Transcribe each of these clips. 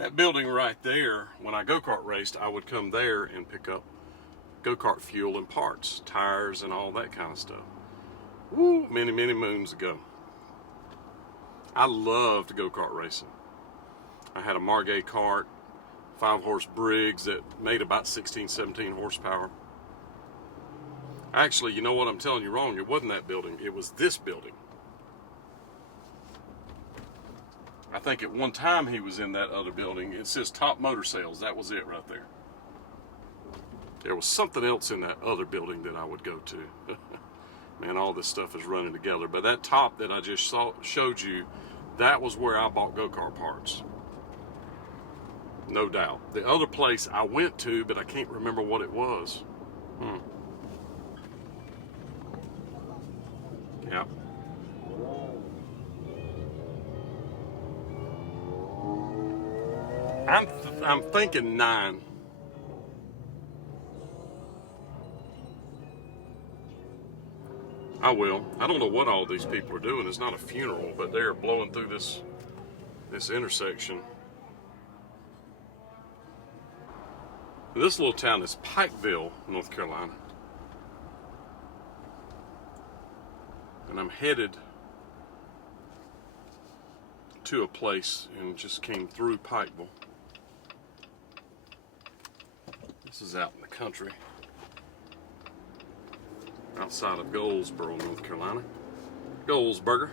That building right there, when I go-kart raced, I would come there and pick up go-kart fuel and parts, tires and all that kind of stuff. Woo, many, many moons ago. I loved go-kart racing. I had a Margay kart, 5-horse Briggs that made about 16, 17 horsepower. Actually, you know what, I'm telling you wrong. It wasn't that building. It was this building. I think at one time he was in that other building. It says Top Motor Sales. That was it right there. There was something else in that other building that I would go to. Man, all this stuff is running together. But that top that I just showed you, that was where I bought go-kart parts. No doubt. The other place I went to, but I can't remember what it was. Yeah. I'm thinking 9. I will. I don't know what all these people are doing. It's not a funeral, but they're blowing through this intersection. This little town is Pikeville, North Carolina. And I'm headed to a place and just came through Pikeville. This is out in the country, outside of Goldsboro, North Carolina. Goldsburger.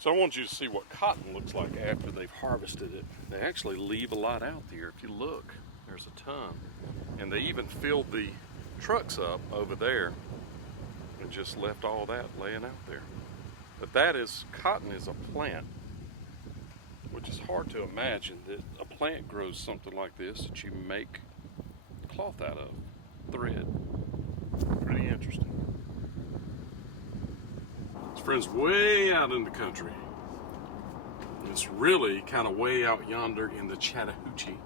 So I want you to see what cotton looks like after they've harvested it. They actually leave a lot out there. If you look, there's a ton. And they even filled the trucks up over there and just left all that laying out there. But that is, cotton is a plant, which is hard to imagine that a plant grows something like this that you make cloth out of, thread. Pretty interesting. This friend's way out in the country. It's really kind of way out yonder in the Chattahoochee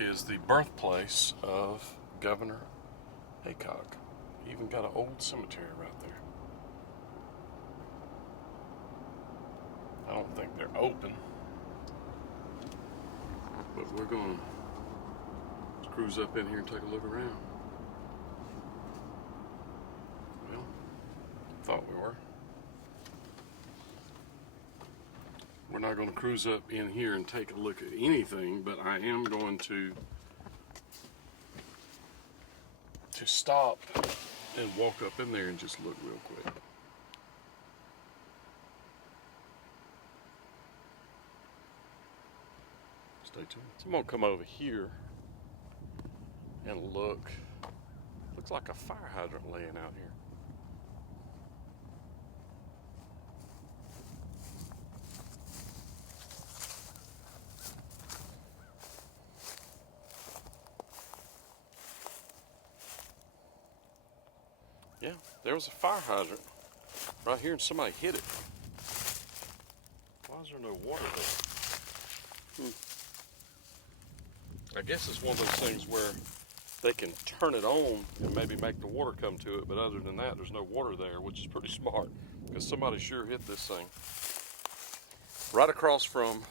is the birthplace of Governor Aycock. He even got an old cemetery right there. I don't think they're open, but we're going to cruise up in here and take a look around. Well, thought we were. We're not going to cruise up in here and take a look at anything, but I am going to stop and walk up in there and just look real quick. Stay tuned. So I'm going to come over here and look. Looks like a fire hydrant laying out here. Yeah, there was a fire hydrant right here and somebody hit it. Why is there no water there? I guess it's one of those things where they can turn it on and maybe make the water come to it, but other than that, there's no water there, which is pretty smart because somebody sure hit this thing. Right across from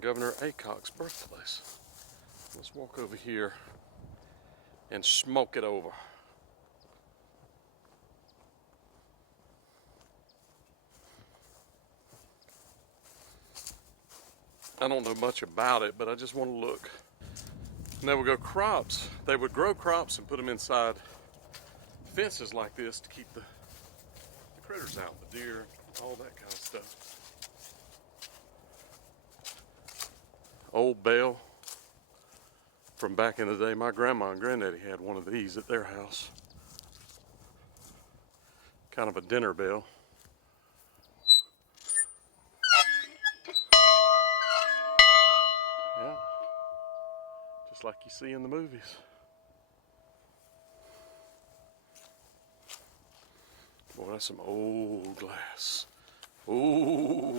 Governor Aycock's birthplace. Let's walk over here and smoke it over. I don't know much about it, but I just want to look. And they would go crops. They would grow crops and put them inside fences like this to keep the critters out, the deer, all that kind of stuff. Old bell from back in the day. My grandma and granddaddy had one of these at their house. Kind of a dinner bell. Yeah, just like you see in the movies. Boy, that's some old glass. Ooh.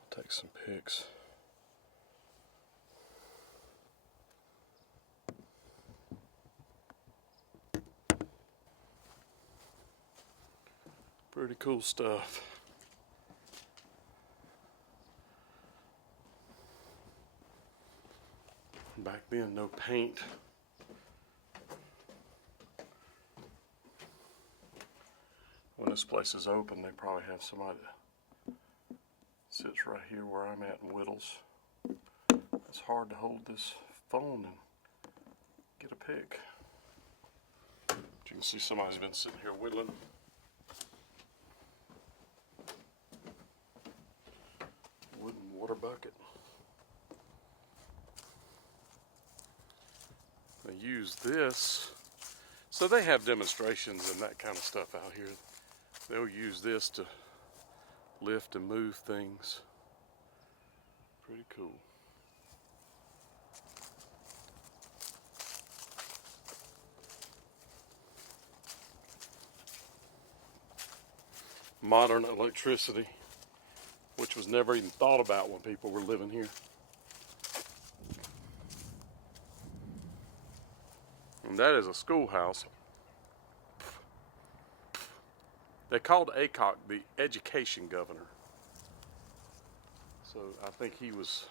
I'll take some pics. Pretty cool stuff. Back then, no paint. When this place is open, they probably have somebody that sits right here where I'm at and whittles. It's hard to hold this phone and get a pic. But you can see somebody's been sitting here whittling. Wooden water bucket. They use this, so they have demonstrations and that kind of stuff out here. They'll use this to lift and move things. Pretty cool. Modern electricity, which was never even thought about when people were living here. And that is a schoolhouse. They called Aycock the education governor. So I think he was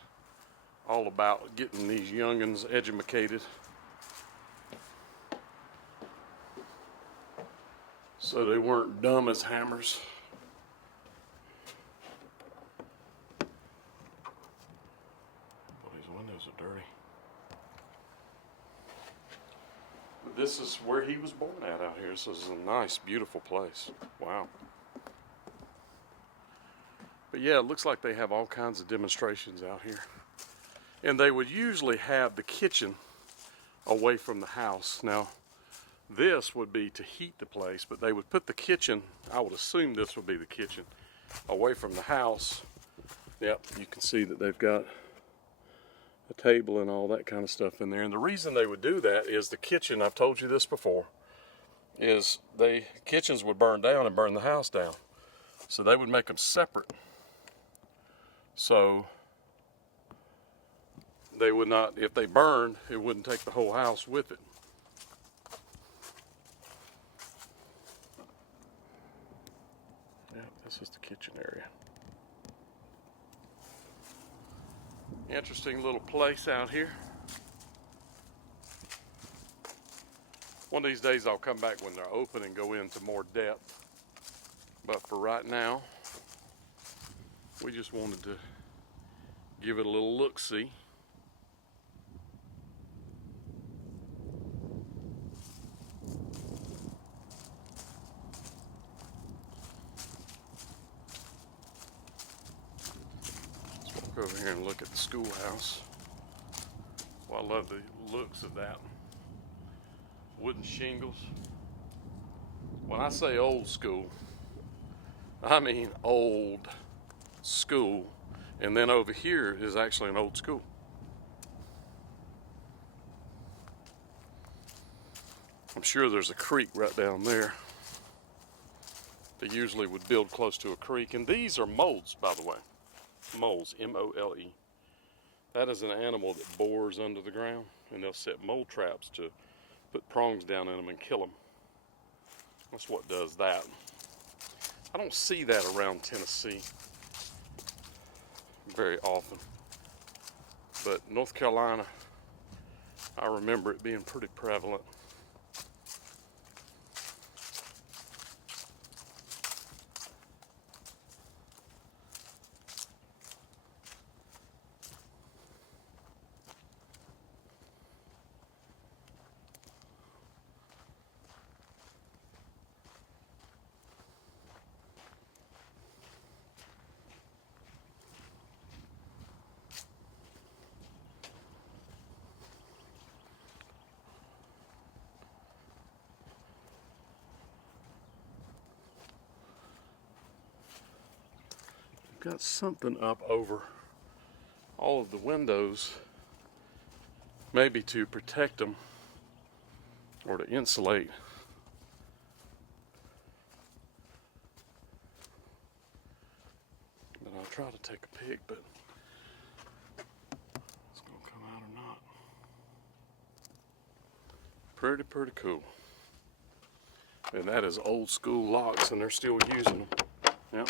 all about getting these youngins educated. So they weren't dumb as hammers. These windows are dirty. But this is where he was born at out here. So this is a nice, beautiful place. Wow. But yeah, it looks like they have all kinds of demonstrations out here. And they would usually have the kitchen away from the house. Now, this would be to heat the place, but they would put the kitchen, I would assume this would be the kitchen, away from the house. Yep, you can see that they've got a table and all that kind of stuff in there. And the reason they would do that is the kitchen, I've told you this before, is kitchens would burn down and burn the house down. So they would make them separate. So they would not, if they burned, it wouldn't take the whole house with it. Yeah, this is the kitchen area. Interesting little place out here. One of these days I'll come back when they're open and go into more depth. But for right now, we just wanted to give it a little look-see. Let's walk over here and look at the schoolhouse. Well, I love the looks of that. Wooden shingles. When I say old school, I mean old school. And then over here is actually an old school. I'm sure there's a creek right down there. They usually would build close to a creek. And these are moles, by the way. Moles, M-O-L-E. That is an animal that bores under the ground, and they'll set mole traps to put prongs down in them and kill them. That's what does that. I don't see that around Tennessee very often, but North Carolina, I remember it being pretty prevalent. Got something up over all of the windows, maybe to protect them or to insulate. But I'll try to take a pic, but it's gonna come out or not. Pretty cool. And that is old school locks, and they're still using them. Yep.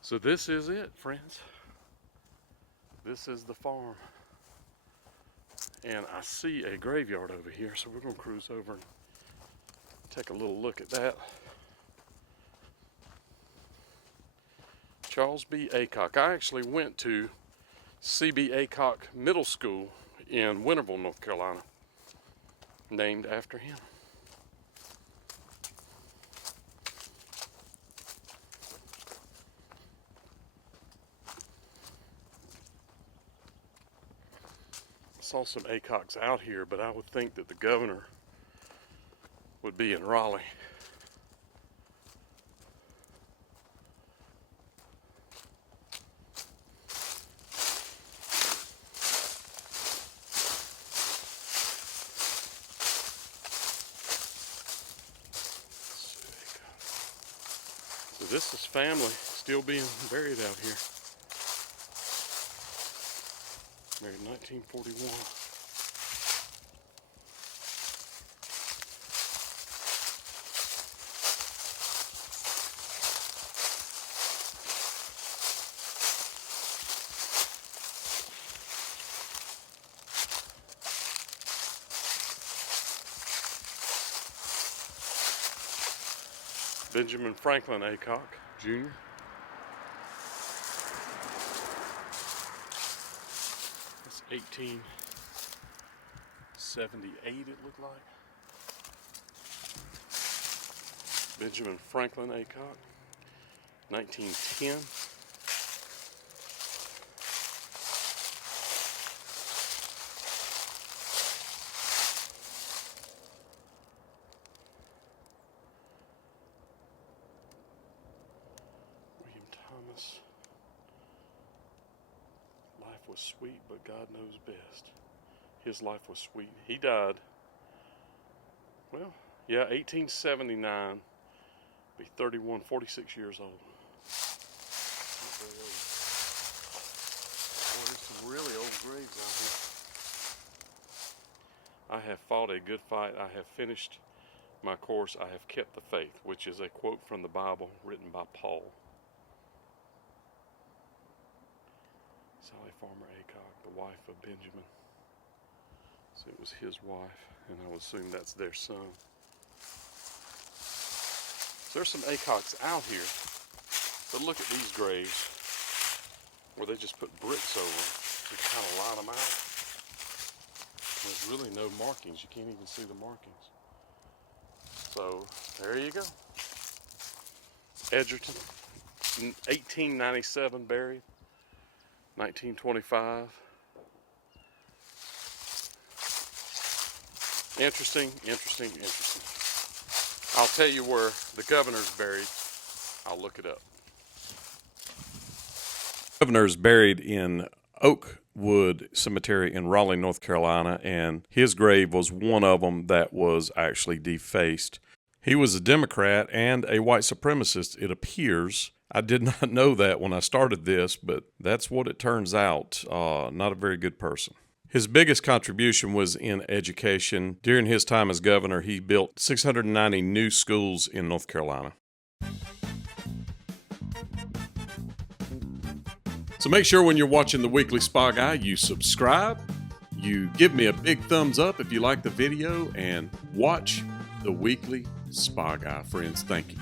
So this is it, friends. This is the farm. And I see a graveyard over here, so we're going to cruise over and take a little look at that. Charles B. Aycock. I actually went to C.B. Aycock Middle School in Winterville, North Carolina, named after him. I saw some Aycocks out here, but I would think that the governor would be in Raleigh. So this is family still being buried out here. Married in 1941. Benjamin Franklin Aycock, Jr. That's 1878, it looked like. Benjamin Franklin Aycock, 1910. Thomas. Life was sweet, but God knows best. His life was sweet. He died, well, yeah, 1879. Be 31, 46 years old. Boy, there's some really old graves out here. I have fought a good fight. I have finished my course. I have kept the faith, which is a quote from the Bible written by Paul. Sally Farmer Aycock, the wife of Benjamin. So it was his wife, and I would assume that's their son. So there's some Aycocks out here, but look at these graves where they just put bricks over them to kind of line them out. There's really no markings. You can't even see the markings. So there you go. Edgerton, 1897 buried. 1925. Interesting. I'll tell you where the governor's buried. I'll look it up. The governor's buried in Oakwood Cemetery in Raleigh, North Carolina, and his grave was one of them that was actually defaced. He was a Democrat and a white supremacist, it appears. I did not know that when I started this, but that's what it turns out. Not a very good person. His biggest contribution was in education. During his time as governor, he built 690 new schools in North Carolina. So make sure when you're watching the Weekly Spa Guy, you subscribe, you give me a big thumbs up if you like the video, and watch the Weekly Spa Guy, friends. Thank you.